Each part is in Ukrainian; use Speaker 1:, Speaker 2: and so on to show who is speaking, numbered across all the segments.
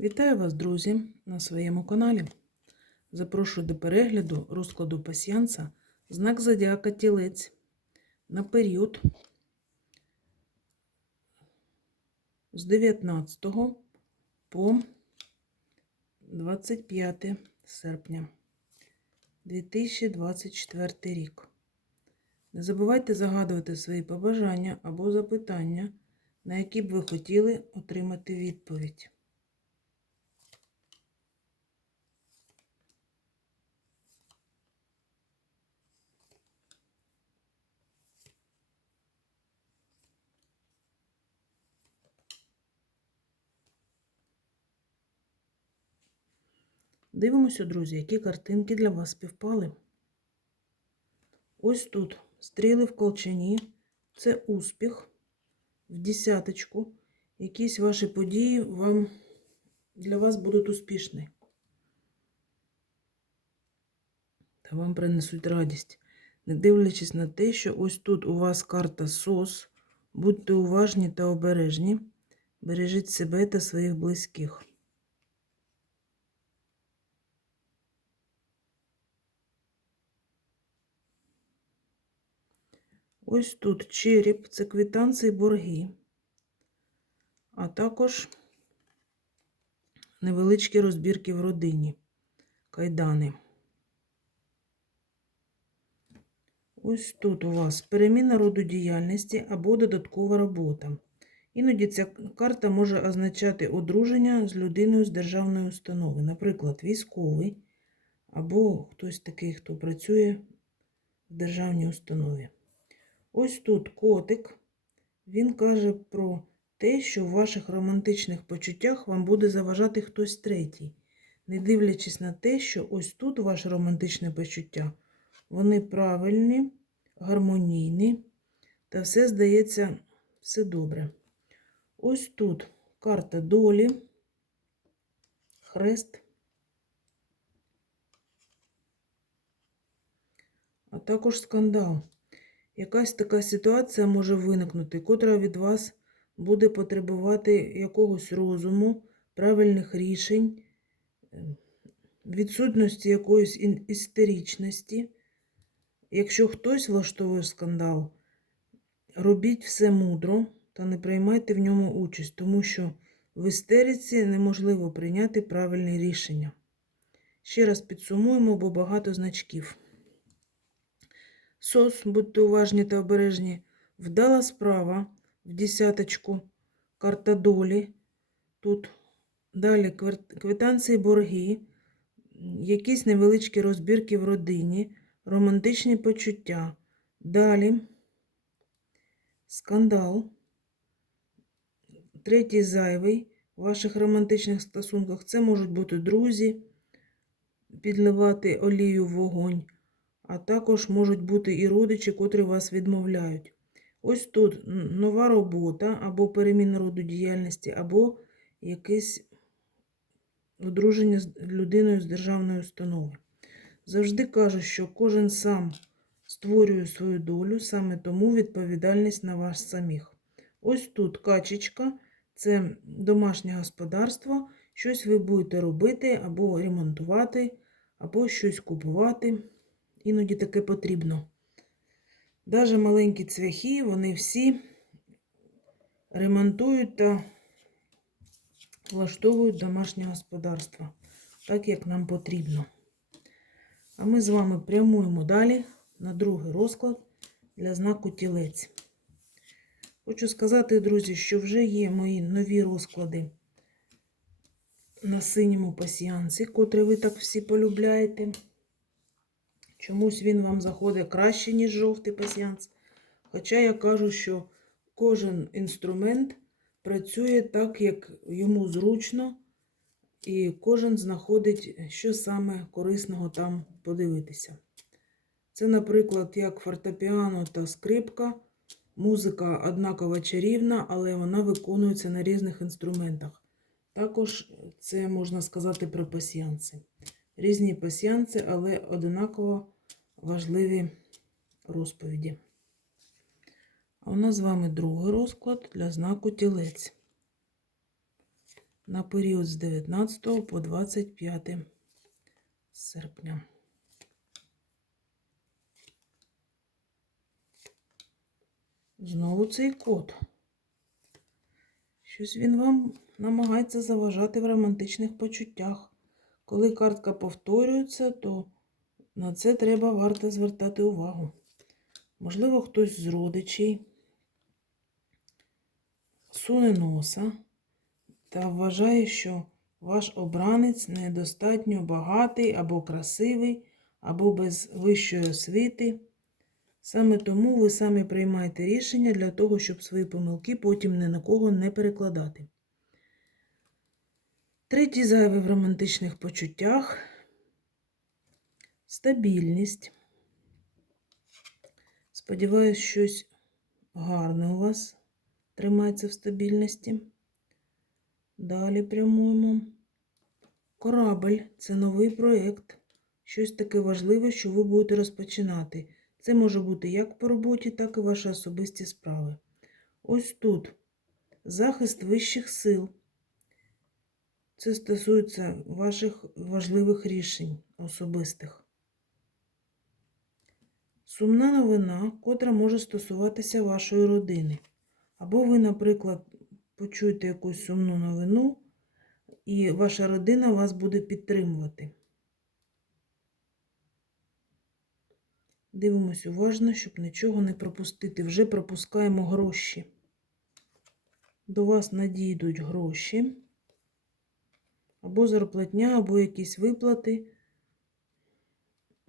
Speaker 1: Вітаю вас, друзі, на своєму каналі. Запрошую до перегляду розкладу пасіянса знак Зодіака Тілець на період з 19 по 25 серпня 2024 рік. Не забувайте загадувати свої побажання або запитання, на які б ви хотіли отримати відповідь. Дивимося, друзі, які картинки для вас співпали. Ось тут стріли в колчані. Це успіх в десяточку. Якісь ваші події вам, для вас будуть успішні. Та вам принесуть радість. Не дивлячись на те, що ось тут у вас карта СОС. Будьте уважні та обережні. Бережіть себе та своїх близьких. Ось тут череп, це квитанції борги, а також невеличкі розбірки в родині, кайдани. Ось тут у вас переміна роду діяльності або додаткова робота. Іноді ця карта може означати одруження з людиною з державної установи, наприклад, військовий, або хтось такий, хто працює в державній установі. Ось тут котик, він каже про те, що в ваших романтичних почуттях вам буде заважати хтось третій, не дивлячись на те, що ось тут ваше романтичне почуття, вони правильні, гармонійні, та все здається, все добре. Ось тут карта долі, хрест, а також скандал. Якась така ситуація може виникнути, котра від вас буде потребувати якогось розуму, правильних рішень, відсутності якоїсь істеричності. Якщо хтось влаштовує скандал, робіть все мудро та не приймайте в ньому участь, тому що в істериці неможливо прийняти правильні рішення. Ще раз підсумуємо, бо багато значків. Сос, будьте уважні та обережні. Вдала справа в десяточку, карта долі. Тут далі квитанції борги, якісь невеличкі розбірки в родині, романтичні почуття. Далі скандал. Третій зайвий в ваших романтичних стосунках. Це можуть бути друзі, підливати олію в вогонь а також можуть бути і родичі, котрі вас відмовляють. Ось тут нова робота, або переміна роду діяльності, або якесь одруження з людиною з державної установи. Завжди кажу, що кожен сам створює свою долю, саме тому відповідальність на вас самих. Ось тут качечка це домашнє господарство, щось ви будете робити, або ремонтувати, або щось купувати. Іноді таке потрібно. Навіть маленькі цвяхи, вони всі ремонтують та влаштовують домашнє господарство, так як нам потрібно. А ми з вами прямуємо далі на другий розклад для знаку тілець. Хочу сказати, друзі, що вже є мої нові розклади на синьому пасіянці, котрі ви так всі полюбляєте. Чомусь він вам заходить краще, ніж жовтий пасіянс. Хоча я кажу, що кожен інструмент працює так, як йому зручно, і кожен знаходить, що саме корисного там подивитися. Це, наприклад, як фортепіано та скрипка. Музика однаково чарівна, але вона виконується на різних інструментах. Також це можна сказати про пасіянси різні пасіянці, але одинаково важливі розповіді. А у нас з вами другий розклад для знаку тілець. на період з 19 по 25 серпня. Знову цей код. Щось він вам намагається заважати в романтичних почуттях. Коли картка повторюється, то на це треба варто звертати увагу. Можливо, хтось з родичей суне носа та вважає, що ваш обранець недостатньо багатий або красивий, або без вищої освіти. Саме тому ви самі приймаєте рішення для того, щоб свої помилки потім ні на кого не перекладати. Третій зайвий в романтичних почуттях стабільність. Сподіваюсь, щось гарне у вас тримається в стабільності. Далі прямуємо. Корабль це новий проєкт. Щось таке важливе, що ви будете розпочинати. Це може бути як по роботі, так і ваші особисті справи. Ось тут захист вищих сил. Це стосується ваших важливих рішень особистих. Сумна новина, котра може стосуватися вашої родини. Або ви, наприклад, почуєте якусь сумну новину, і ваша родина вас буде підтримувати. Дивимось уважно, щоб нічого не пропустити. Вже пропускаємо гроші. До вас надійдуть гроші, або зарплатня, або якісь виплати,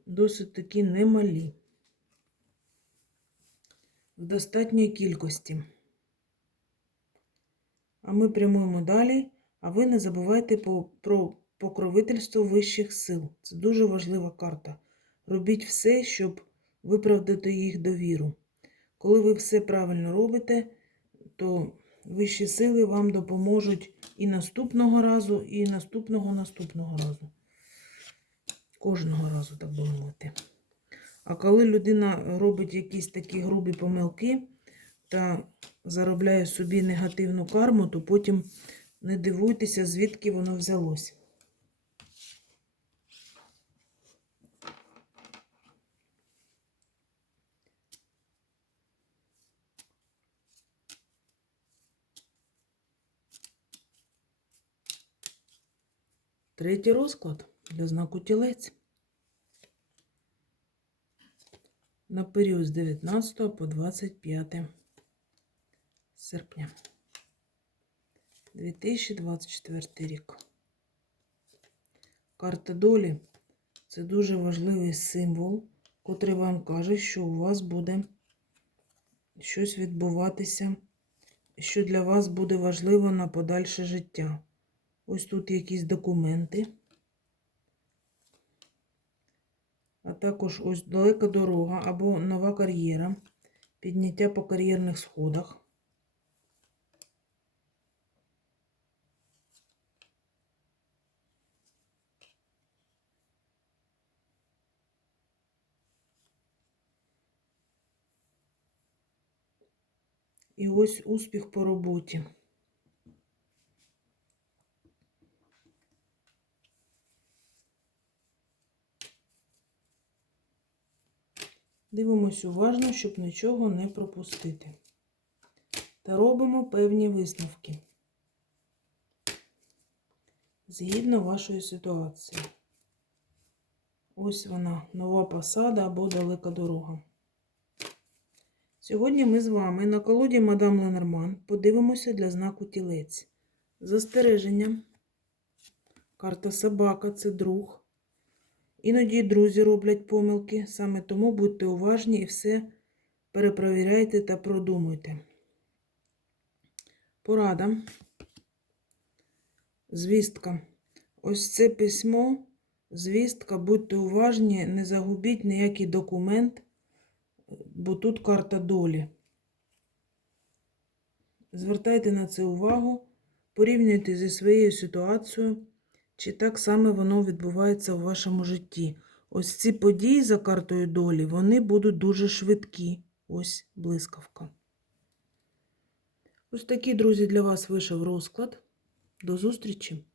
Speaker 1: досить такі немалі. В достатньої кількості. А ми прямуємо далі. А ви не забувайте про покровительство вищих сил. Це дуже важлива карта. Робіть все, щоб виправдати їх довіру. Коли ви все правильно робите, то вищі сили вам допоможуть і наступного разу, і наступного наступного разу. Кожного разу, так би мовити. А коли людина робить якісь такі грубі помилки та заробляє собі негативну карму, то потім не дивуйтеся, звідки воно взялось. Третій розклад для знаку тілець. На період з 19 по 25 серпня 2024 рік. Карта долі це дуже важливий символ, котрий вам каже, що у вас буде щось відбуватися, що для вас буде важливо на подальше життя. Ось тут якісь документи. А також ось далека дорога або нова кар'єра, підняття по кар'єрних сходах. І ось успіх по роботі. Дивимось уважно, щоб нічого не пропустити. Та робимо певні висновки. Згідно вашої ситуації. Ось вона, нова посада або далека дорога. Сьогодні ми з вами на колоді Мадам Ленорман подивимося для знаку тілець. Застереження. Карта собака це друг. Іноді друзі роблять помилки, саме тому будьте уважні і все перепровіряйте та продумуйте. Порада. Звістка. Ось це письмо, звістка, будьте уважні, не загубіть ніякий документ, бо тут карта долі. Звертайте на це увагу, порівнюйте зі своєю ситуацією, чи так саме воно відбувається у вашому житті. Ось ці події за картою долі, вони будуть дуже швидкі. Ось блискавка. Ось такий, друзі, для вас вийшов розклад. До зустрічі!